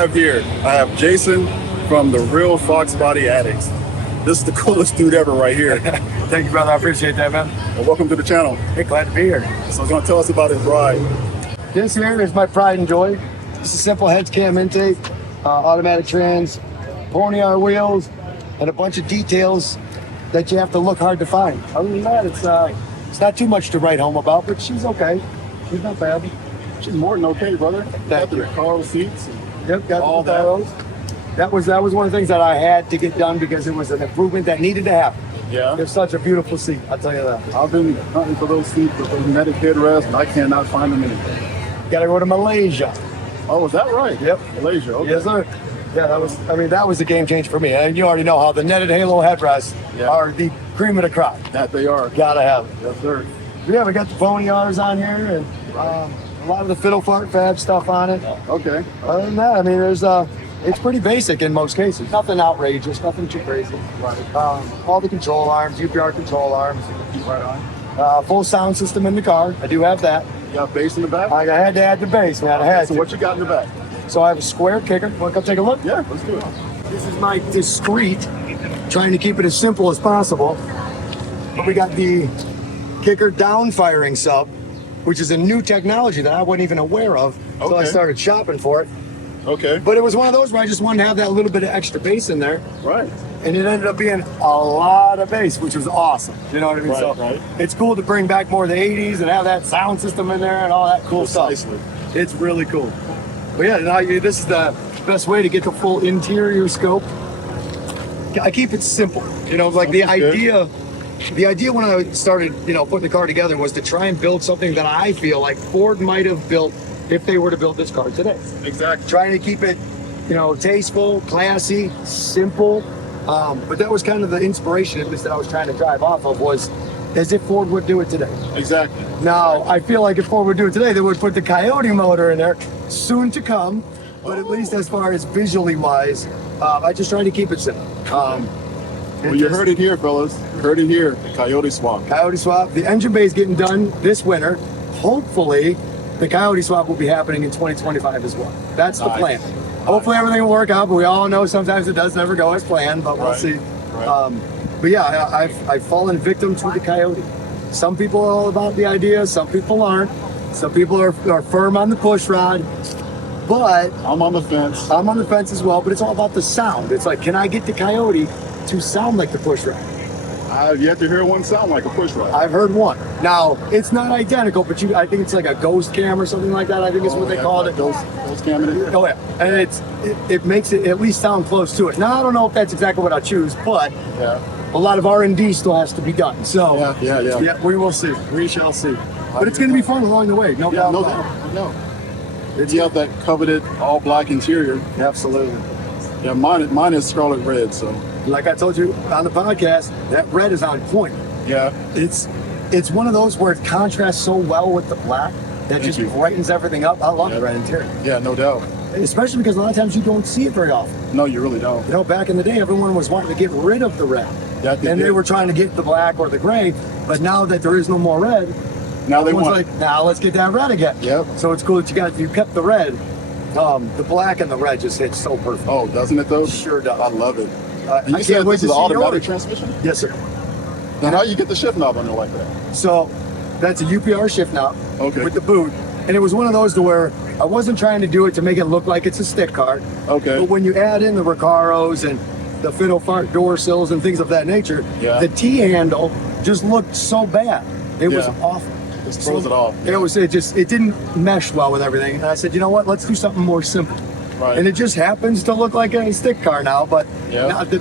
have here? I have Jason from the real Foxbody Addicts. This is the coolest dude ever right here. Thank you, brother. I appreciate that, man. Well, welcome to the channel. Hey, glad to be here. So he's going to tell us about his ride. This here is my pride and joy. Just a simple heads cam intake, automatic trans, pony-R wheels, and a bunch of details that you have to look hard to find. Other than that, it's not too much to write home about, but she's okay. She's not bad. She's more than okay, brother. Thank you. The car seats. Yep, got all that. That was one of the things that I had to get done because it was an improvement that needed to happen. Yeah. It's such a beautiful seat, I'll tell you that. I've been hunting for those seats with those netted headrests, and I cannot find them anywhere. Gotta go to Malaysia. Oh, is that right? Yep. Malaysia, okay. Yes, sir. Yeah, that was a game changer for me. And you already know how the netted halo headrests are the cream of the crop. That they are. Gotta have it. Yes, sir. Yeah, we got the pony-Rs on here and a lot of the Fiddle Fab stuff on it. Okay. Other than that, I mean, it's pretty basic in most cases. Nothing outrageous, nothing too crazy. Right. All the control arms, UPR control arms. Right on. Full sound system in the car. I do have that. You got bass in the back? I had to add the bass, man. I had So to. what you got in the back? So I have a square kicker. Want to come take a look? Yeah, let's do it. This is my discreet, trying to keep it as simple as possible. But we got the kicker down firing sub, which is a new technology that I wasn't even aware of until I Okay. started shopping for it. Okay. But it was one of those where I just wanted to have that little bit of extra bass in there. Right. And it ended up being a lot of bass, which was awesome. You know what I mean? Right, So right. it's cool to bring back more of the 80s and have that sound system in there and all that cool Precisely. stuff. It's really cool. But yeah, now this is the best way to get the full interior scope. I keep it simple. You know, like the idea when I started, putting the car together was to try and build something that I feel like Ford might have built if they were to build this car today. Exactly. Trying to keep it, tasteful, classy, simple. But that was kind of the inspiration, at least that I was trying to drive off of, was as if Ford would do it today. Exactly. Now, I feel like if Ford would do it today, they would put the Coyote motor in there, soon to come. But at least as far as visually wise, I just try to keep it simple. Well, you heard it here, fellas. You heard it here. The Coyote swap. Coyote swap. The engine bay is getting done this winter. Hopefully, the Coyote swap will be happening in 2025 as well. That's the plan. Hopefully everything will work out, but we all know sometimes it does never go as planned, but we'll see. Right. But yeah, I've fallen victim to the Coyote. Some people are all about the idea, some people aren't. Some people are firm on the push rod, but I'm on the fence. I'm on the fence as well, but it's all about the sound. It's like, can I get the Coyote to sound like the push rod? I've yet to hear one sound like a push rod. I've heard one. Now, it's not identical, but I think it's like a ghost cam or something like that. I think is what they called it. Ghost cam in it? Oh yeah, and it makes it at least sound close to it. Now, I don't know if that's exactly what I choose, but a lot of R&D still has to be done. So yeah, we will see. We shall see. But it's going to be fun along the way. No doubt. No doubt. No. It's got that coveted all black interior. Absolutely. Yeah, mine is scarlet red, so. Like I told you on the podcast, that red is on point. Yeah. It's one of those where it contrasts so well with the black that just brightens everything up. I love the red interior. Yeah, no doubt. Especially because a lot of times you don't see it very often. No, you really don't. Back in the day, everyone was wanting to get rid of the red. They were trying to get the black or the gray, but now that there is no more red, now they want like, now let's get that red again. Yep. So it's cool that you kept the red. The black and the red just hits so perfect. Oh, doesn't it though? Sure does. I love it. I can't wait to see the automatic yours. transmission? Yes, sir. Now how you get the shift knob on there like that? So that's a UPR shift knob with the boot. And it was one of those to where I wasn't trying to do it to make it look like it's a stick car. Okay. But when you add in the Recaros and the Fiddle door sills and things of that nature, the T-handle just looked so bad. It was awful. Just throws it off. It didn't mesh well with everything. And I said, you know what, let's do something more simple. Right. And it just happens to look like a stick car now, but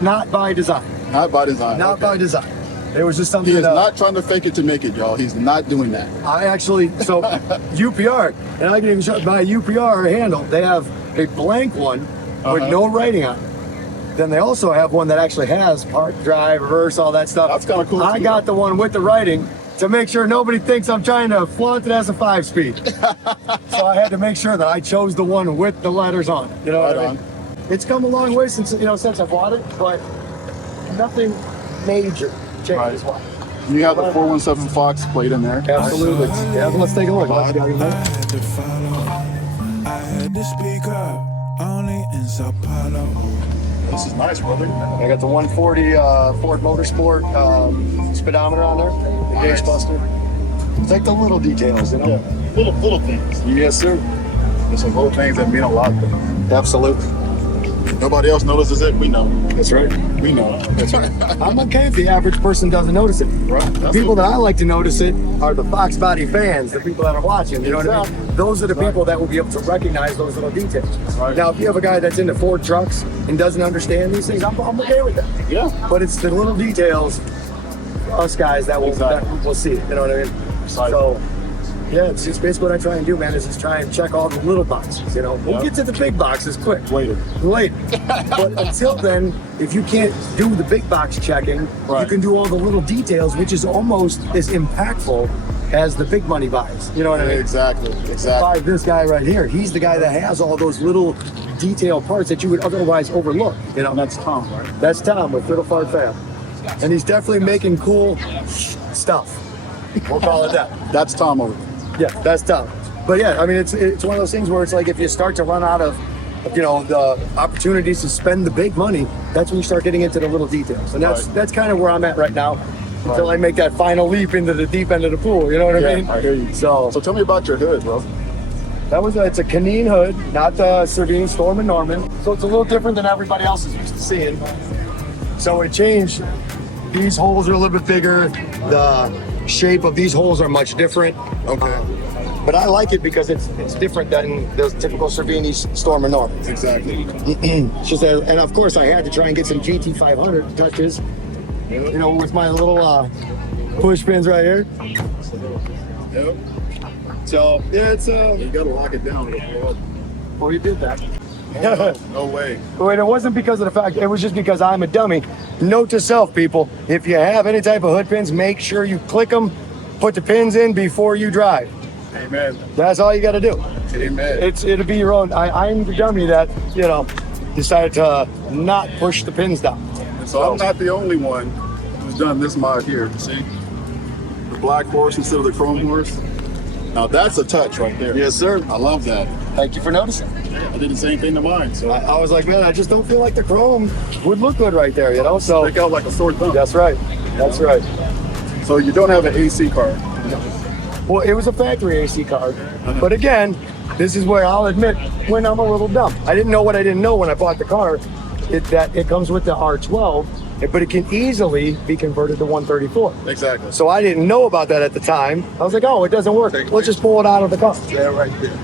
not by design. Not by design. Not by design. It was just something. He is not trying to fake it to make it, y'all. He's not doing that. I actually, UPR, and I can even show my UPR handle. They have a blank one with no writing on it. Then they also have one that actually has park, drive, reverse, all that stuff. That's kind of cool. I got the one with the writing to make sure nobody thinks I'm trying to flaunt it as a 5-speed. So I had to make sure that I chose the one with the letters on it. You know what I mean? It's come a long way since I bought it, but nothing major changes. You have the 417 Fox plate in there. Absolutely. Yeah, let's take a look. I had to follow, I had to speak up, only This is nice, brother. I got the 140 Ford Motorsport speedometer on there, the gauge buster. It's like the little details, you know? Yeah. Little things. Yes, sir. There's some little things that mean a lot. Absolutely. Nobody else notices it. We know. That's right. We know. That's right. I'm okay if the average person doesn't notice it. Right. The people that I like to notice it are the Foxbody fans, the people that are watching. You know what I mean? Those are the people that will be able to recognize those little details. Right. Now, if you have a guy that's into Ford trucks and doesn't understand these things, I'm okay with that. Yeah. But it's the little details, for us guys, that will see it. You know what I mean? So, yeah, it's just basically what I try and do, man, is just try and check all the little boxes, you know? We'll get to the big boxes quick. Later. But until then, if you can't do the big box checking, you can do all the little details, which is almost as impactful as the big money buys. You know what I mean? Exactly. Buy this guy right here. He's the guy that has all those little detail parts that you would otherwise overlook. You know? And that's Tom, right? That's Tom with Fiddle Fab. And he's definitely making cool stuff. We'll call it that. That's Tom over there. Yeah, that's tough. But yeah, I mean, it's one of those things where it's like if you start to run out of, you know, the opportunities to spend the big money, that's when you start getting into the little details. And that's kind of where I'm at right now until I make that final leap into the deep end of the pool. You know what I mean? I hear you. So tell me about your hood, bro. it's a Canine hood, not the Sheridan Storm and Norman. So it's a little different than everybody else is used to seeing. So it changed. These holes are a little bit bigger. The shape of these holes are much different. Okay. But I like it because it's different than those typical Cervini Storm and Norman. Exactly. It's just and of course I had to try and get some GT 500 touches, you know, with my little push pins right here. Yep. So yeah, it's You gotta lock it down. well, you did that. No way. Wait, it wasn't because of the fact, it was just because I'm a dummy. Note to self, people, if you have any type of hood pins, make sure you click them, put the pins in before you drive. Amen. That's all you got to do. Amen. It'll be your own. I'm the dummy that, you know, decided to not push the pins down. So I'm not the only one who's done this mod here. See? The black horse instead of the chrome horse. Now that's a touch right there. Yes, sir. I love that. Thank you for noticing. I did the same thing to mine. So I was like, man, I just don't feel like the chrome would look good right there, you know? So stick out like a sore thumb. that's right. That's right. So you don't have an AC card. Well, it was a factory AC card. But again, this is where I'll admit when I'm a little dumb. I didn't know what I didn't know when I bought the car. That it comes with the R12, but it can easily be converted to 134. Exactly. So I didn't know about that at the time. I was like, oh, it doesn't work. Let's just pull it out of the car. Yeah, right there.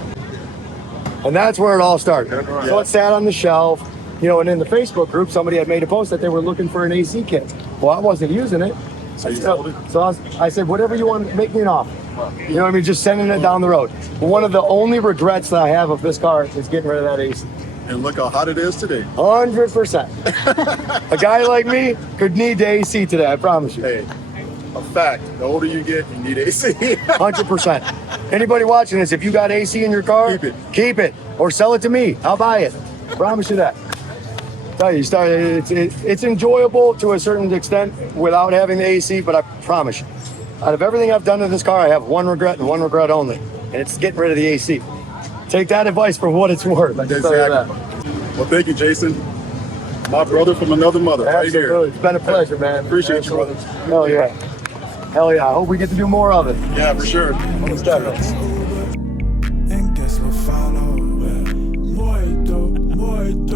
And that's where it all started. Right. So it sat on the shelf, you know, and in the Facebook group, somebody had made a post that they were looking for an AC kit. Well, I wasn't using it. I said, whatever you want, make me an offer. You know what I mean? Just sending it down the road. But one of the only regrets that I have of this car is getting rid of that AC. And look how hot it is today. 100%. A guy like me could need the AC today, I promise you. Hey, a fact. The older you get, you need AC. 100%. Anybody watching this, if you got AC in your car, keep it. Or sell it to me. I'll buy it. I promise you that. Tell you, it's enjoyable to a certain extent without having the AC, but I promise you, out of everything I've done to this car, I have one regret and one regret only, and it's getting rid of the AC. Take that advice for what it's worth. I can tell you that. Well, thank you, Jason. My brother from another mother. Absolutely. Right here. It's been a pleasure, man. Appreciate you, brother. Hell yeah. Hell yeah. I hope we get to do more of it. Yeah, for sure. Most definitely. And guess what follow? Muito, muito,